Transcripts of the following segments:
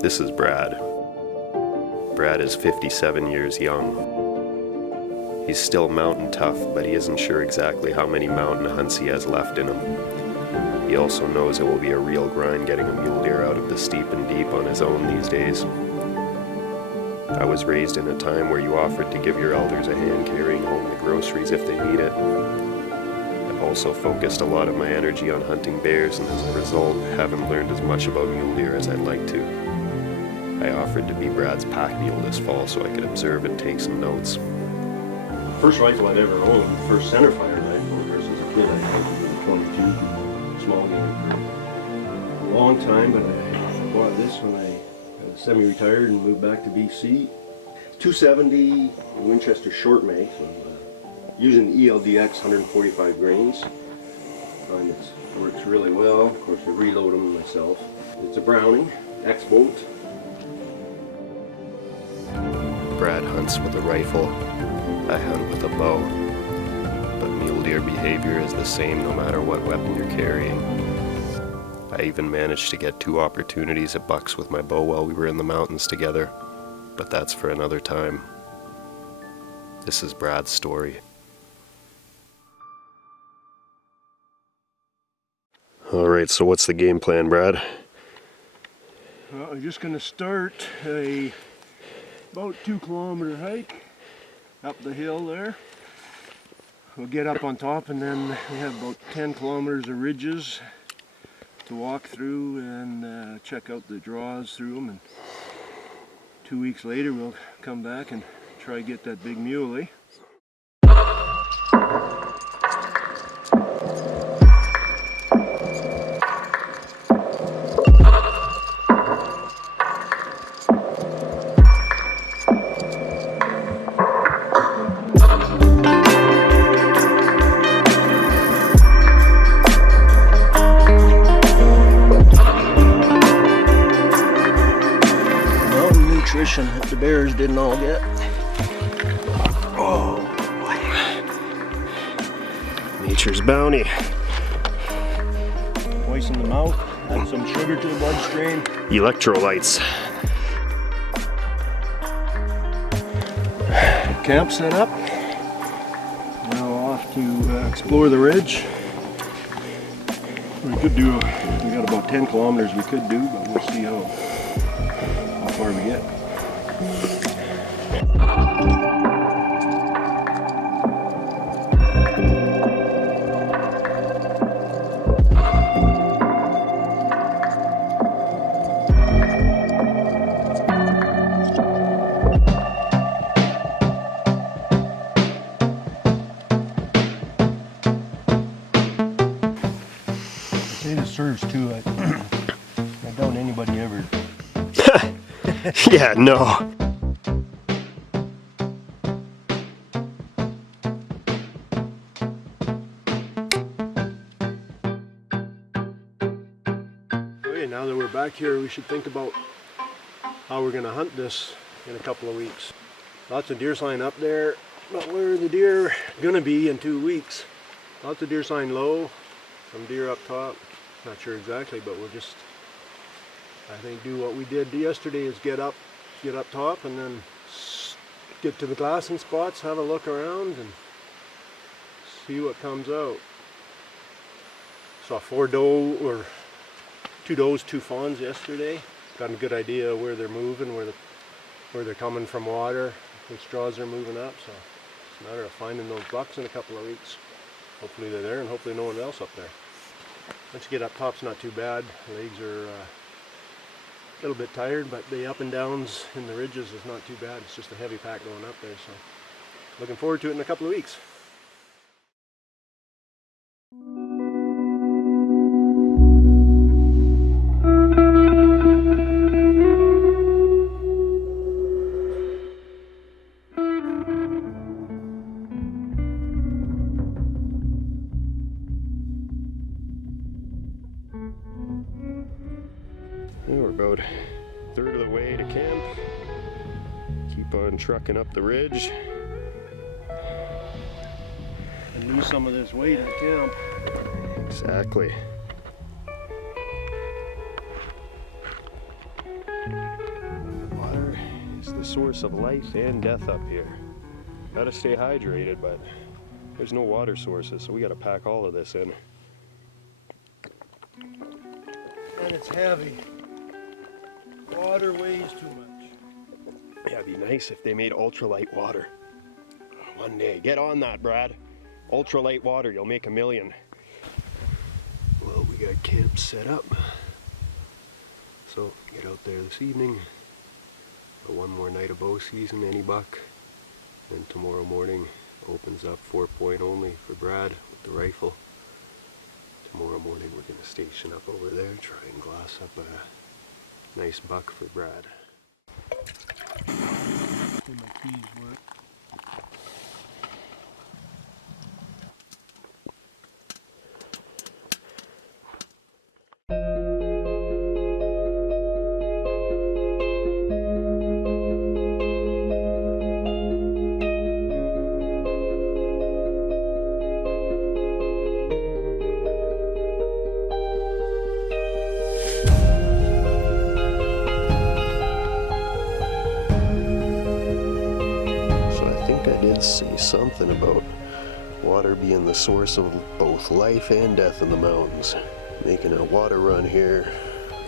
This is Brad. Brad is 57 years young. He's still mountain tough, but he isn't sure exactly how many mountain hunts he has left in him. He also knows it will be a real grind getting a mule deer out of the steep and deep on his own these days. I was raised in a time where you offered to give your elders a hand carrying home the groceries if they need it. I've also focused a lot of my energy on hunting bears, and as a result, haven't learned as much about mule deer as I'd like to. I offered to be Brad's pack mule this fall so I could observe and take some notes. First rifle I'd ever owned, first centerfire rifle, versus a kid I had, 22, small game for a long time, but I bought this when I semi-retired and moved back to BC. 270 Winchester short mag, using the ELDX 145 grains. I find it works really well. Of course, I reload them myself. It's a Browning X-Bolt. Brad hunts with a rifle, I hunt with a bow. But mule deer behavior is the same no matter what weapon you're carrying. I even managed to get 2 opportunities at bucks with my bow while we were in the mountains together, but that's for another time. This is Brad's story. Alright, so what's the game plan, Brad? Well, I'm just going to start a about 2-kilometer hike up the hill there. We'll get up on top, and then we have about 10 kilometers of ridges to walk through and check out the draws through them. And 2 weeks later we'll come back and try to get that big muley. That the bears didn't all get. Oh boy. Nature's bounty. Moisten the mouth, add some sugar to the bloodstream. Electrolytes. Camp set up. Now off to explore the ridge. We got about 10 kilometers we could do, but we'll see how far we get. It serves too. I doubt anybody ever. Yeah, no. Okay, now that we're back here, we should think about how we're going to hunt this in a couple of weeks. Lots of deer sign up there, but where are the deer going to be in 2 weeks? Lots of deer sign low, some deer up top. Not sure exactly, but we'll just, I think, do what we did yesterday, is get up top and then get to the glassing spots, have a look around and see what comes out. Saw 4 doe, or 2 does, 2 fawns yesterday. Got a good idea where they're moving, where they're coming from water, which draws they're moving up. So it's a matter of finding those bucks in a couple of weeks. Hopefully they're there, and hopefully no one else up there. Once you get up top's not too bad. Legs are a little bit tired, but the up and downs in the ridges is not too bad. It's just a heavy pack going up there, so looking forward to it in a couple of weeks. We're about a third of the way to camp. Keep on trucking up the ridge. And lose some of this weight at camp. Exactly. source of life and death up here. Gotta stay hydrated, but there's no water sources, so we gotta pack all of this in. And it's heavy. Water weighs too much. Yeah, it'd be nice if they made ultralight water. One day. Get on that, Brad. Ultralight water, you'll make $1 million. Well, we got camp set up. So, get out there this evening. Got one more night of bow season, any buck. Then tomorrow morning opens up 4-point only for Brad with the rifle. Tomorrow morning we're going to station up over there, try and glass up a nice buck for Brad. See my keys work. Say something about water being the source of both life and death in the mountains. Making a water run here,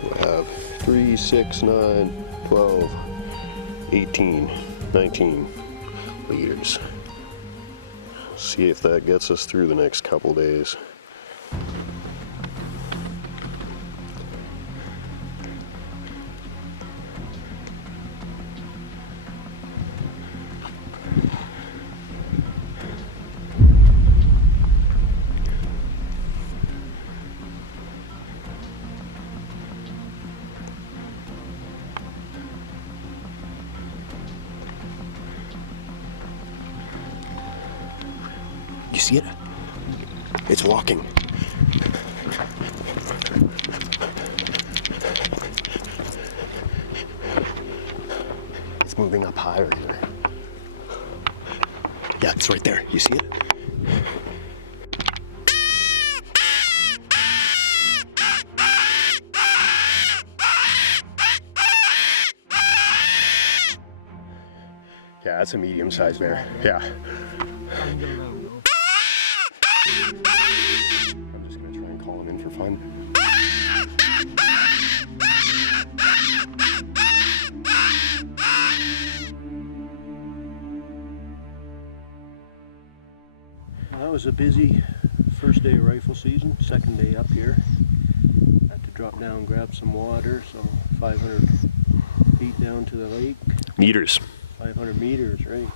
we'll have 3, 6, 9, 12, 18, 19 liters. See if that gets us through the next couple days. You see it? It's walking. It's moving up higher here. Yeah, it's right there. You see it? Yeah, that's a medium-sized bear. Yeah. I'm just gonna try and call him in for fun. That was a busy first day of rifle season, second day up here. Had to drop down and grab some water, so 500 feet down to the lake. Meters. 500 meters, right.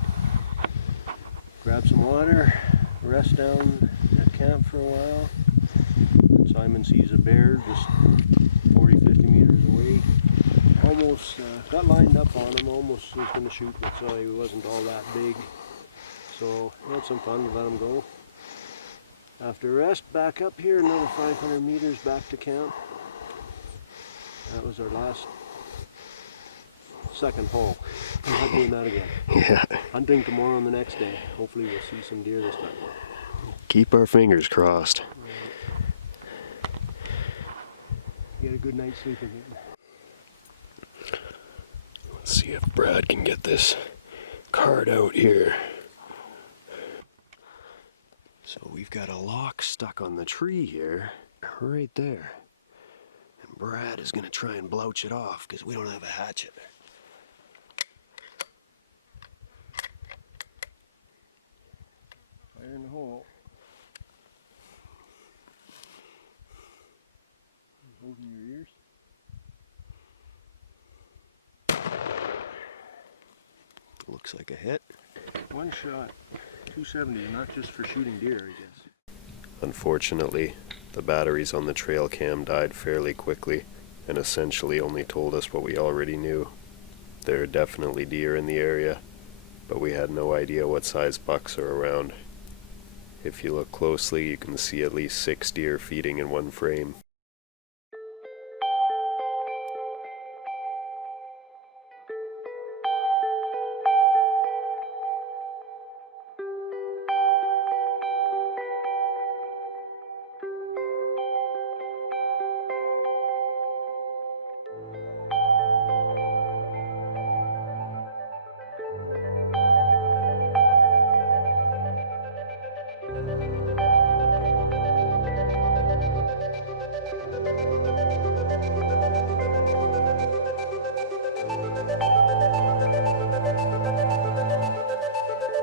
Grab some water, rest down at camp for a while. And Simon sees a bear just 40, 50 meters away. Almost got lined up on him, almost was going to shoot, but so he wasn't all that big. So we had some fun, let him go. After rest, back up here, another 500 meters back to camp. That was our last second haul. I'm not doing that again. Yeah. Hunting tomorrow and the next day. Hopefully we'll see some deer this time. Keep our fingers crossed. Get a good night's sleep again. Let's see if Brad can get this card out here. So we've got a lock stuck on the tree here, right there. And Brad is gonna try and blouch it off because we don't have a hatchet. Fire in the hole. Holding your ears. Looks like a hit. One shot, 270, not just for shooting deer, I guess. Unfortunately, the batteries on the trail cam died fairly quickly and essentially only told us what we already knew. There are definitely deer in the area, but we had no idea what size bucks are around. If you look closely, you can see at least 6 deer feeding in one frame.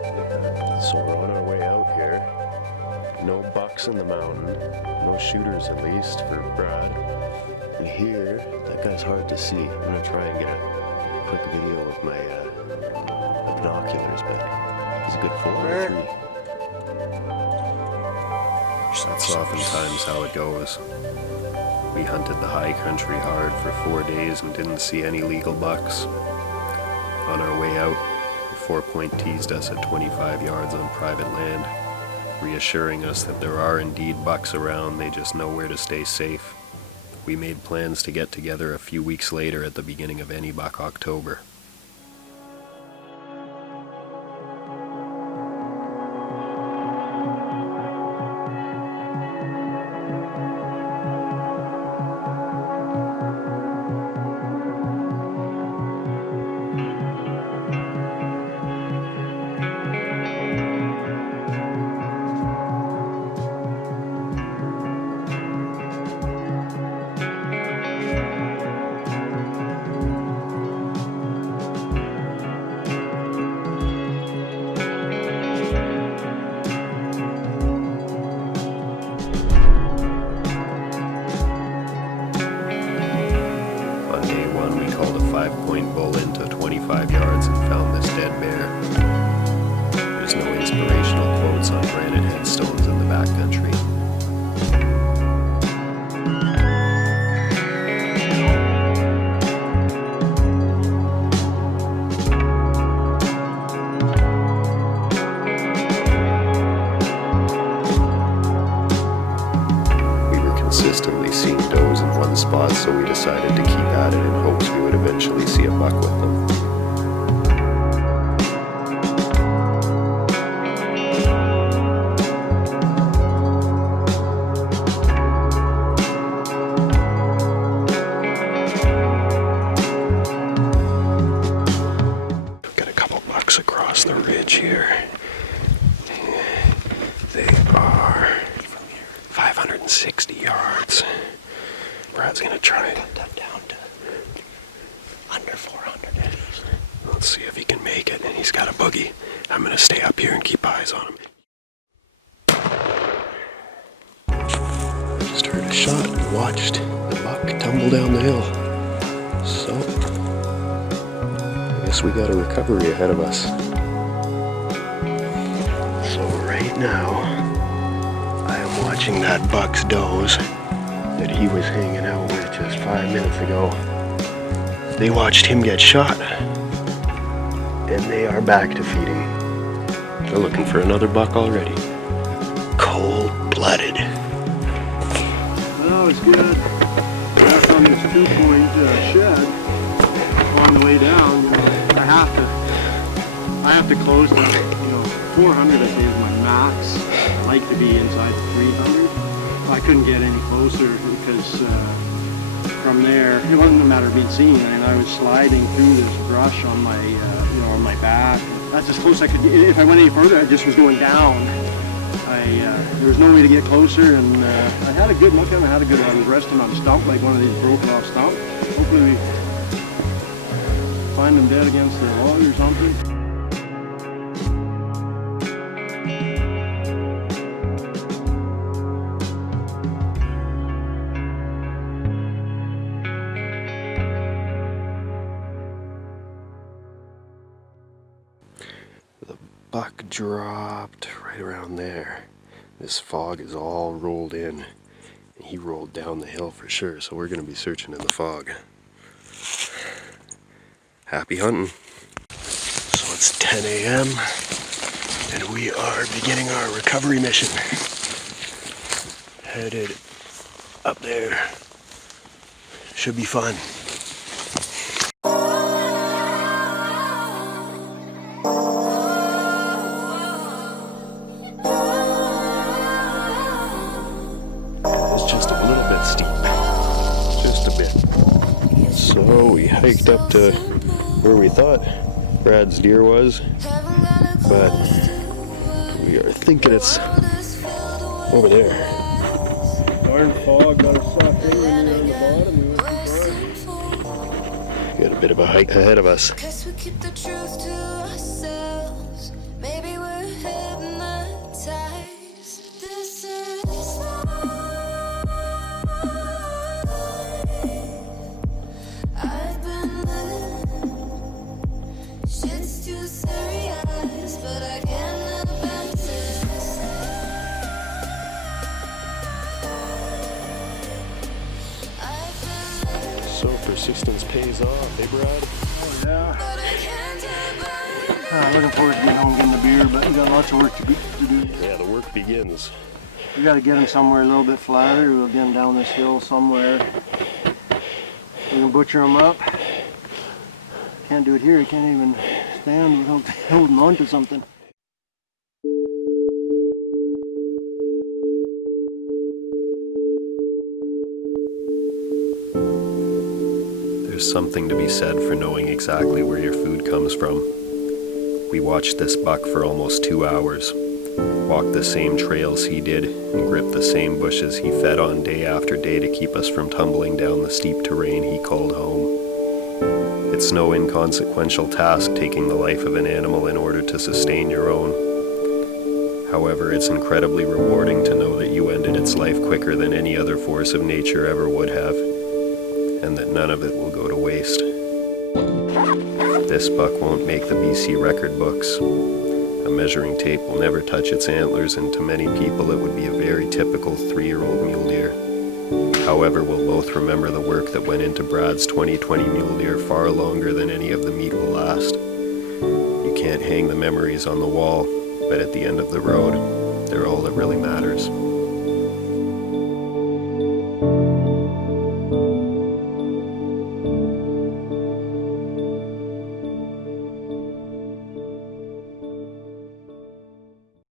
So we're on our way out here. No bucks in the mountain. No shooters, at least, for Brad. And here, that guy's hard to see. I'm gonna try and get a quick video with my binoculars, but he's a good 4 or 3. That's oftentimes how it goes. We hunted the high country hard for 4 days and didn't see any legal bucks. On our way out, a 4-point teased us at 25 yards on private land, reassuring us that there are indeed bucks around, they just know where to stay safe. We made plans to get together a few weeks later at the beginning of any buck October. On day 1, we called a 5-point bull into 25 yards and found this dead bear. There's no inspirational quotes on granite headstones in the backcountry. Consistently seeing does in one spot, so we decided to keep at it in hopes we would eventually see a buck with them. Got a couple bucks across the ridge here. They are 560 yards. Brad's gonna try it. Cut that down to under 400 at least. Let's see if he can make it. And he's got a boogie. I'm gonna stay up here and keep eyes on him. Just heard a shot and watched the buck tumble down the hill. So, I guess we got a recovery ahead of us. So right now, I am watching that buck's does that he was hanging out with just 5 minutes ago. They watched him get shot, and they are back to feeding. They're looking for another buck already. Cold-blooded. Well, it's good. That's on this 2-point shed on the way down. You know, I have to close the 400. I say is my max. I like to be inside the 300. I couldn't get any closer because from there it wasn't a matter of being seen. I mean, I was sliding through this brush on my on my back. That's as close I could get. If I went any further, I just was going down. There was no way to get closer, and I had a good look at him. I was resting on a stump, like one of these broken off stumps. Hopefully we find him dead against the log or something. The buck dropped right around there. This fog is all rolled in. And he rolled down the hill for sure, so we're going to be searching in the fog. Happy hunting. So it's 10 a.m. and we are beginning our recovery mission. Headed up there. Should be fun. So we hiked up to where we thought Brad's deer was, but we are thinking it's over there. Darn fog got us sucked in on the bottom. We went too far. Got a bit of a hike ahead of us. Guess we keep the truth to ourselves. Maybe Persistence pays off, eh, Brad? Yeah. Looking forward to getting home, getting the beer, but we got lots of work to do. Yeah, the work begins. We got to get him somewhere a little bit flatter. We'll get him down this hill somewhere. We can butcher him up. Can't do it here. He can't even stand without holding on to something. There's something to be said for knowing exactly where your food comes from. We watched this buck for almost 2 hours, walked the same trails he did, and gripped the same bushes he fed on day after day to keep us from tumbling down the steep terrain he called home. It's no inconsequential task taking the life of an animal in order to sustain your own. However, it's incredibly rewarding to know that you ended its life quicker than any other force of nature ever would have, and that none of it will go to waste. This buck won't make the BC record books. A measuring tape will never touch its antlers, and to many people it would be a very typical 3-year-old mule deer. However, we'll both remember the work that went into Brad's 2020 mule deer far longer than any of the meat will last. You can't hang the memories on the wall, but at the end of the road, they're all that really matters.